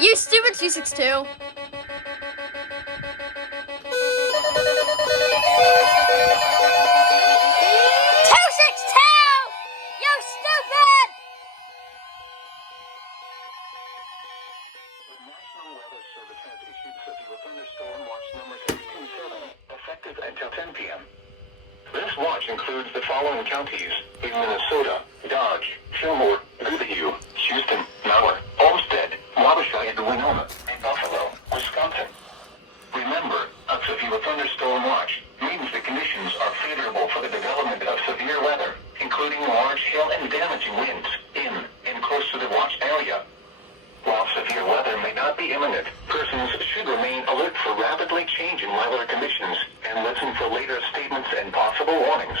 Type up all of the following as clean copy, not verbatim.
You stupid 262. Effective until 10 p.m. This watch includes the following counties in Minnesota: Dodge, Fillmore, Goodhue, Houston, Mauer, Olmsted, Wabasha, and Winona, and Buffalo, Wisconsin. Remember, a severe thunderstorm watch means the conditions are favorable for the development of severe weather, including large hail and damaging winds in and close to the watch area. While severe weather may not be imminent, persons should remain alert for rapidly changing weather conditions and listen for later statements and possible warnings.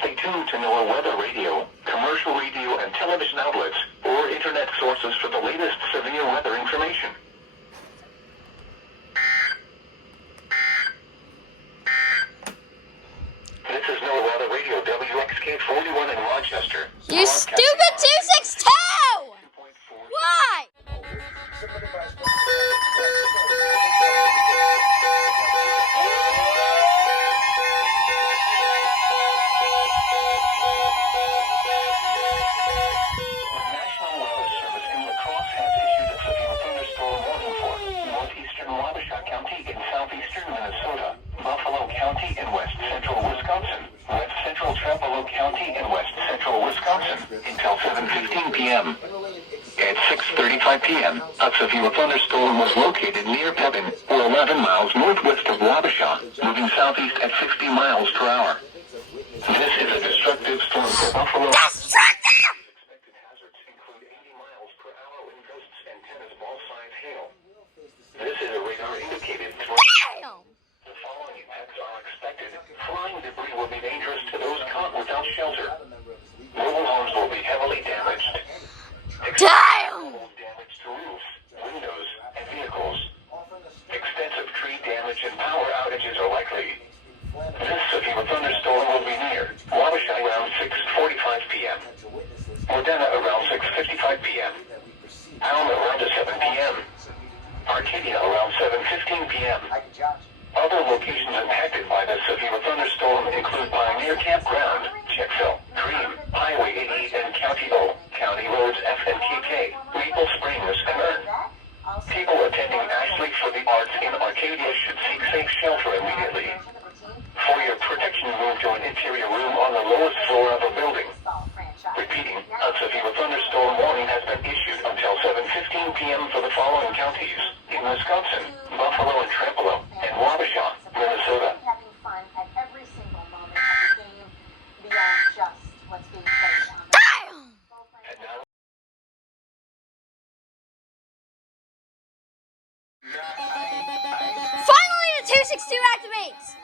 Stay tuned to NOAA weather radio, commercial radio and television outlets, or internet sources for the latest severe weather information. This is NOAA weather radio WXK41 in Rochester. You stupid 262! Why? County in southeastern Minnesota, Buffalo County in west central Wisconsin, west central Trempealeau County in west central Wisconsin, until 7:15 p.m. At 6:35 p.m., a severe thunderstorm was located near Pevin, or 11 miles northwest of Wabasha, moving southeast at 50 miles per hour. This is a destructive storm for Buffalo. Destructive! Expected hazards include 80 miles per hour wind gusts and tennis ball-sized hail. This is a radar-indicated threat. The following impacts are expected. Flying debris will be dangerous to those caught without shelter. Mobile homes will be heavily damaged. Damage to roofs, windows, and vehicles. Extensive tree damage and power outages are likely. This severe thunderstorm will be near Wabasha around 6:45 p.m. Modena around 6:55 p.m. Alma around 7 p.m. Arcadia around 7:15 p.m. Other locations impacted by this severe thunderstorm include Pioneer Campground, Checkville, Cream, Highway 88 and County O, County Roads F and KK, Maple Springs, and Earn. People attending Ashley for the Arts in Arcadia should seek safe shelter immediately. For your protection, move to an interior room on the lowest floor of a building. Repeating, a severe thunderstorm warning has been issued until 7:15 p.m. for the following counties in Wisconsin, Buffalo and Trempealeau, and Wabasha, Minnesota. Having fun at every single moment of the game beyond just what's being played on. And now, Finally, the 262 activates!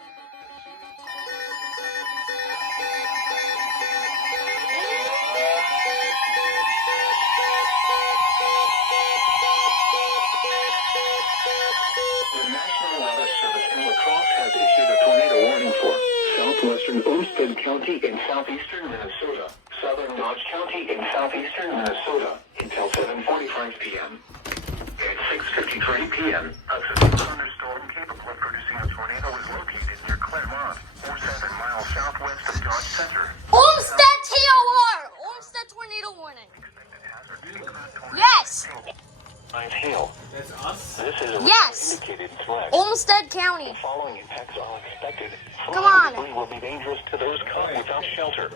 the National Weather Service in La Crosse has issued a tornado warning for southwestern Olmsted County in southeastern Minnesota, southern Dodge County in southeastern Minnesota, until 7:45 p.m. At 6:53 p.m., a severe thunderstorm capable of producing a tornado is located near Claremont, or 7 miles southwest of Dodge Center. Olmsted TOR! Olmsted tornado warning. Expected hazards include tornadoes, Yes! hail. That's us? This is a Yes. indicated threat. Olmsted County. The following impacts are expected. Come on. Flying debris will be dangerous to those caught without shelter.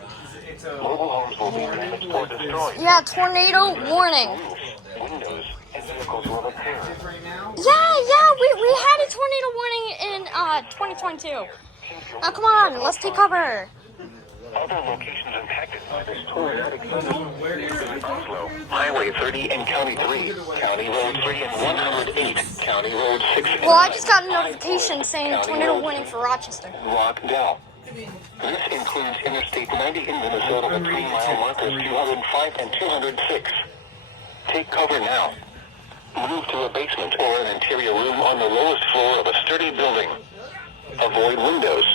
It's a... Mobile homes will be damaged or destroyed. Yeah, tornado warning. Roofs, windows, and vehicles will appear. Right now? Yeah, we had a tornado warning in 2022. Now come on, let's take cover. Other locations impacted by this tornadic thunderstorm include Oslo, Highway 30 and County 3, County Road 3 and 108, County Road 6 and Well, I just got a notification saying tornado warning for Rochester. Rockdale. This includes Interstate 90 in Minnesota with 3-mile markers 205 and 206. Take cover now. Move to a basement or an interior room on the lowest floor of a sturdy building. Avoid windows.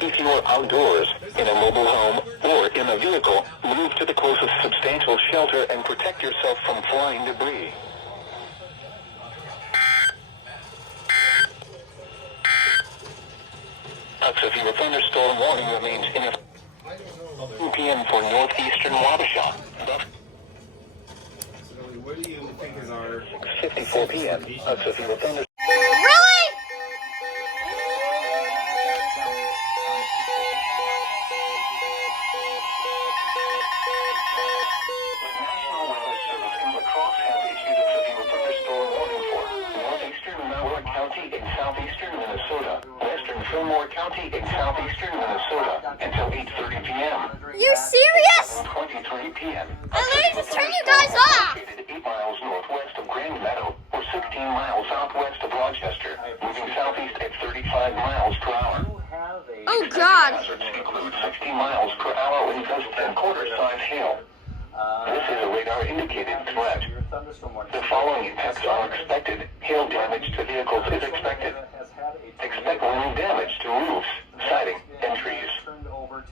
If you are outdoors, in a mobile home, or in a vehicle, move to the closest substantial shelter and protect yourself from flying debris. A severe thunderstorm warning remains in effect. 2 p.m. for northeastern Wabasha. So, what do you think is our 54 p.m. A severe thunderstorm. Really? The National Weather Service in La Crosse has issued a severe thunderstorm warning for northeastern Malheur County in southeastern Minnesota, western Fillmore County in southeastern Minnesota, until 8:30 p.m. You serious? 23 p.m. I literally just turned you guys off. Located 8 miles northwest of Grand Meadow, or 16 miles southwest of Rochester, moving southeast at 35 miles per hour. Oh God. Hazards include 60 miles per hour wind gusts and quarter-size hail. This is a radar-indicated threat. The following impacts are expected. Hail damage to vehicles is expected. Expect wind damage to roofs, siding, and trees.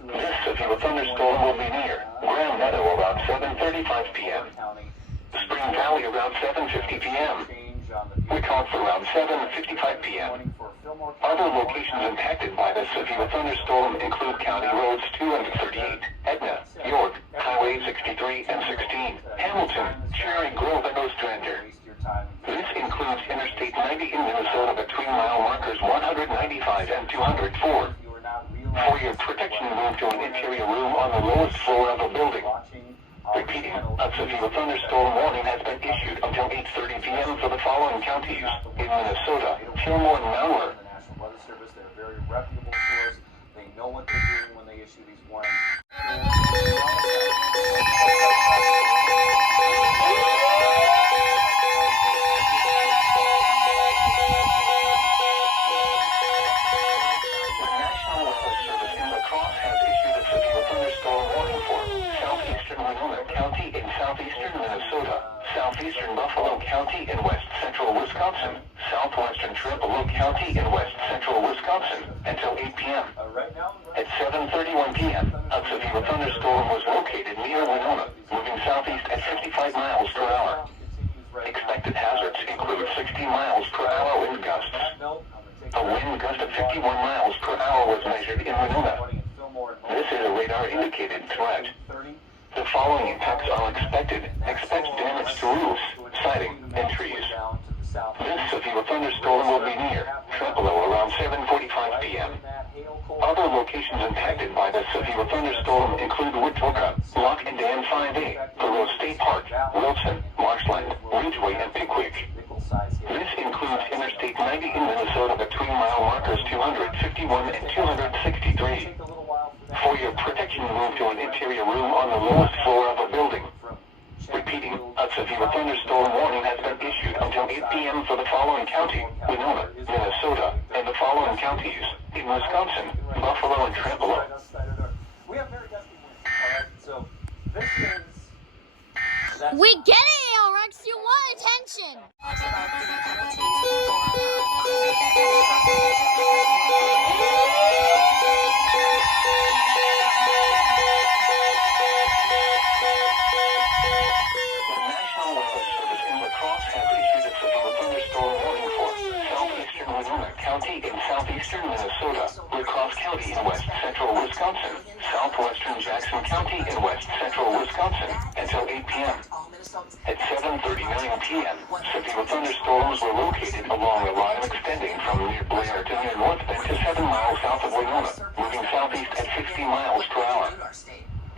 This severe thunderstorm will be near Grand Meadow around 7:35 p.m. Spring Valley around 7:50 p.m. Wyckoff around 7:55 p.m. Other locations impacted by the severe thunderstorm include County Roads 2 and 38, Etna, York, Highway 63 and 16, Hamilton, Cherry Grove, and Ostrander. This includes Interstate 90 in Minnesota between mile markers 195 and 204. For your protection, move to an interior room on the lowest floor of a building. Repeating, a severe thunderstorm warning has been issued until 8:30 p.m. for the following counties in Minnesota: Fillmore and Malheur. The National Weather Service, they're a very reputable source. They know what they're doing when they issue these warnings. The National Weather Service in La Crosse has issued a severe thunderstorm warning for southeastern Winona County in southeastern Minnesota, southeastern Buffalo County in west central Wisconsin, southwestern Trempealeau County in west central Wisconsin, until 8 p.m. At 7:31 p.m., a severe thunderstorm was located near Winona, moving southeast at 55 miles per hour. Expected hazards include 60 miles per hour wind gusts. A wind gust of 51 miles per hour was measured in Winona. This is a radar-indicated threat. The following impacts are expected. Expect damage to roofs, siding, and trees. This severe thunderstorm will be near Trempealeau around 7:45 p.m. Other locations impacted by the severe thunderstorm include Wautoka, Lock and Dam 5A, Thoreau State Park, Wilson, Marshland, Ridgeway, and Pickwick. This includes Interstate 90 in Minnesota between mile markers 251 and 263. For your protection, move to an interior room on the lowest floor of a building. Repeating, a severe thunderstorm warning has been issued until 8 p.m. for the following county, Winona, Minnesota, and the following counties in Wisconsin, Buffalo, and Trempealeau. We have very gusty winds. Alright, so this is. We get it, Alrex. You want attention. County in southeastern Minnesota, La Crosse County in west central Wisconsin, southwestern Jackson County in west central Wisconsin, until 8 p.m. At 7:39 p.m., severe thunderstorms were located along a line extending from near Blair to near North Bend to 7 miles south of Winona, moving southeast at 50 miles per hour.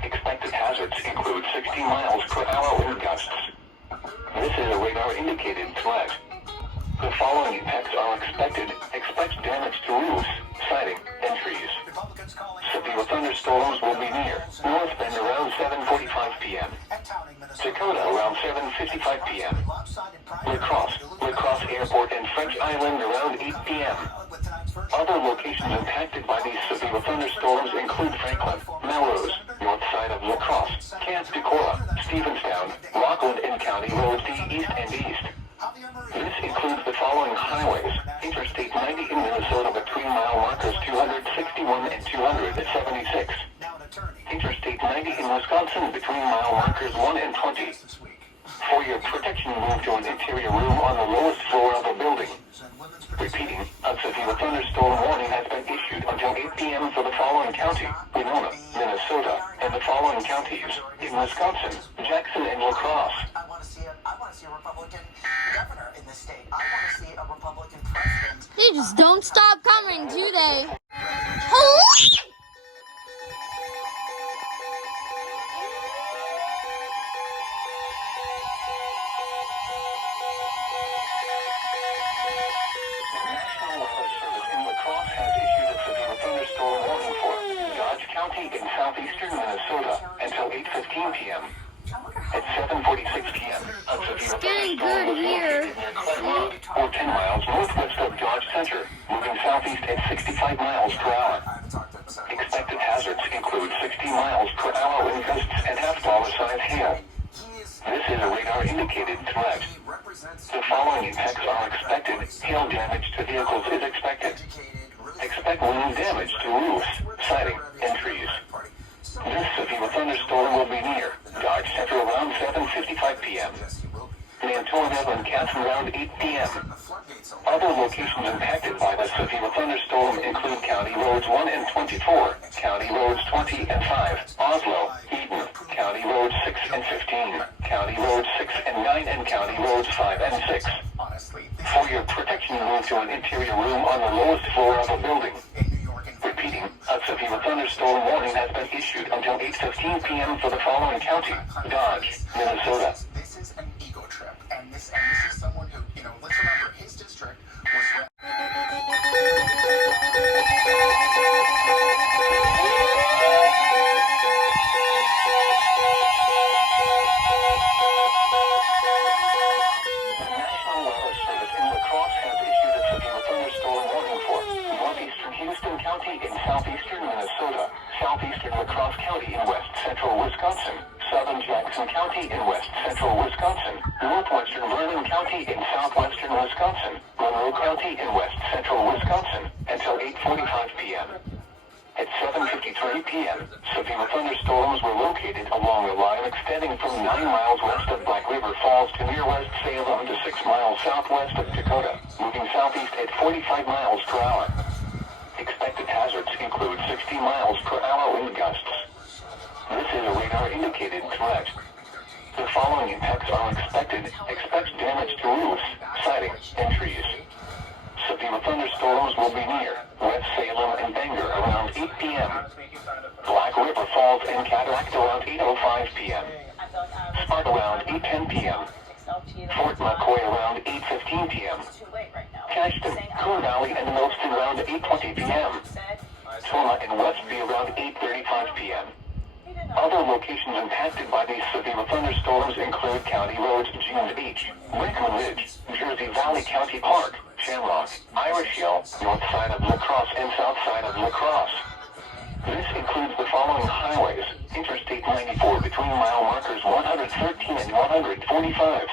Expected hazards include 60 miles per hour wind gusts. This is a radar-indicated threat. The following impacts are expected. Expect damage to roofs, siding, and trees. Severe thunderstorms will be near North Bend around 7:45 p.m. Dakota around 7:55 p.m. La Crosse Airport and French Island around 8 p.m. Other locations impacted by these severe thunderstorms include Franklin, Melrose, north side of La Crosse, Camp Decorah, Stevenstown, Rockland, and County Roads D east and east. This includes the following highways: Interstate 90 in Minnesota between mile markers 261 and 200. Interstate 90 in Wisconsin between mile markers 1 and 20. For your protection, move to an interior room on the lowest floor of a building. Repeating, a severe thunderstorm warning has been issued until 8 p.m. for the following county: Winona, Minnesota, and the following counties in Wisconsin: Jackson and La Crosse. I want to see a Republican governor in this state. I want to see a Republican president. They just don't stop coming, do they? Holy! National Weather Service in La Crosse has issued a severe thunderstorm warning for Dodge County in southeastern Minnesota until 8:15 p.m. At 7:46 p.m., a severe getting thunderstorm good was here. located near Claremont, or 10 miles northwest of Dodge Center, moving southeast at 65 miles per hour. Expected hazards include 60 miles per hour wind gusts and half-dollar-sized hail. This is a radar-indicated threat. The following impacts are expected. Hail damage to vehicles is expected. Expect wind damage to roofs, siding, and trees. This severe thunderstorm will be near Dodge Center around 7:55 p.m. Mantorville and Castle around 8 p.m. Other locations impacted by the severe thunderstorm include County Roads 1 and 24, County Roads 20 and 5, Oslo, Eden, County Roads 6 and 15, County Roads 6 and 9, and County Roads 5 and 6. For your protection, move to an interior room on the lowest floor of a building. Repeating, a severe thunderstorm warning has been issued until 8:15 p.m. for the following county: Dodge, Minnesota. This is an ego trip, and this is someone who, let's remember, his district was. The National Weather Service in La Crosse has issued a severe thunderstorm warning for northeastern Houston County in southeastern Minnesota, southeastern La Crosse County in west central Wisconsin, southern Jackson County in west central Wisconsin, northwestern Vernon County in southwestern Wisconsin, Monroe County in west central Wisconsin, until 8:45 p.m. At 7:53 p.m., severe thunderstorms were located along a line extending from 9 miles west of Black River Falls to near West Salem to 6 miles southwest of Dakota, moving southeast at 45 miles per hour. Expected hazards include 60 miles per hour wind gusts. This is a radar-indicated threat. The following impacts are expected. Expect damage to roofs, siding, and trees. Severe thunderstorms will be near West Salem and Bangor around 8 p.m. Black River Falls and Cataract around 8:05 p.m. Sparta around 8:10 p.m. Fort McCoy around 8:15 p.m. Cashton, Coon Valley, and Millston around 8:20 p.m. Toma and Westby around 8:35 p.m. Other locations impacted by these severe thunderstorms include County Roads June H, Rickman Ridge, Jersey Valley County Park, Shamrock, Irish Hill, north side of La Crosse and south side of La Crosse. This includes the following highways: Interstate 94 between mile markers 113 and 145.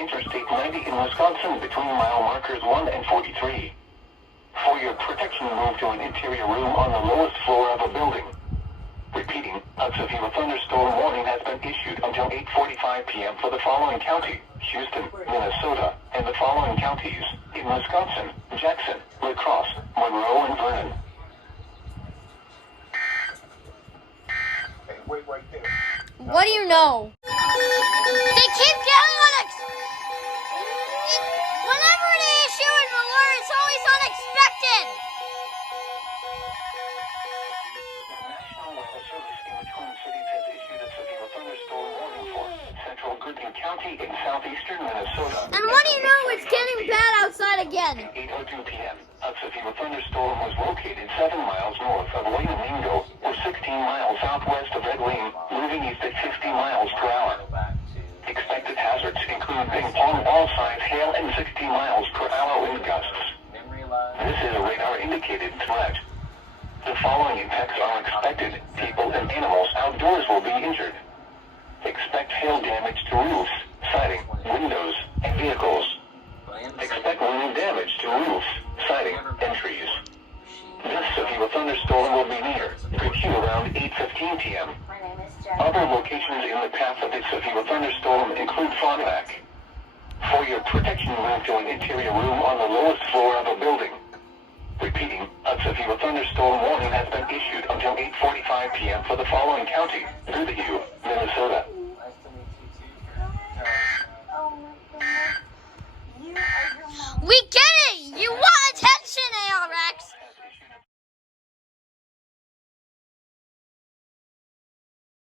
Interstate 90 in Wisconsin between mile markers 1 and 43. For your protection, move to an interior room on the lowest floor of a building. Repeating, a severe thunderstorm warning has been issued until 8:45 p.m. for the following county: Houston, Minnesota, and the following counties in Wisconsin: Jackson, La Crosse, Monroe, and Vernon. Hey, wait right there. What do you know? They keep getting whenever they issue an alert, it's always unexpected. National Weather Service in the Twin Cities has issued a severe thunderstorm warning for central Goodman County in southeastern Minnesota. And what do you know? It's getting bad outside again. At 8:02 p.m., a severe thunderstorm was located 7 miles north of Wayne Mingo, or 16 miles southwest of Red Wing, moving east at 50 miles per hour. Expected hazards include ping pong ball size hail and 60 miles per hour wind gusts. This is a radar-indicated threat. The following impacts are expected. People and animals outdoors will be injured. Expect hail damage to roofs, siding, windows, and vehicles. Expect wind damage to roofs, siding, and trees. This severe thunderstorm will be near severe queue around 8:15 p.m. My name is Jen. Other locations in the path of this severe thunderstorm include Fond du Lac. For your protection, move to an interior room on the lowest floor of a building. Repeating, a severe thunderstorm warning has been issued until 8:45 p.m. for the following counties: through the U,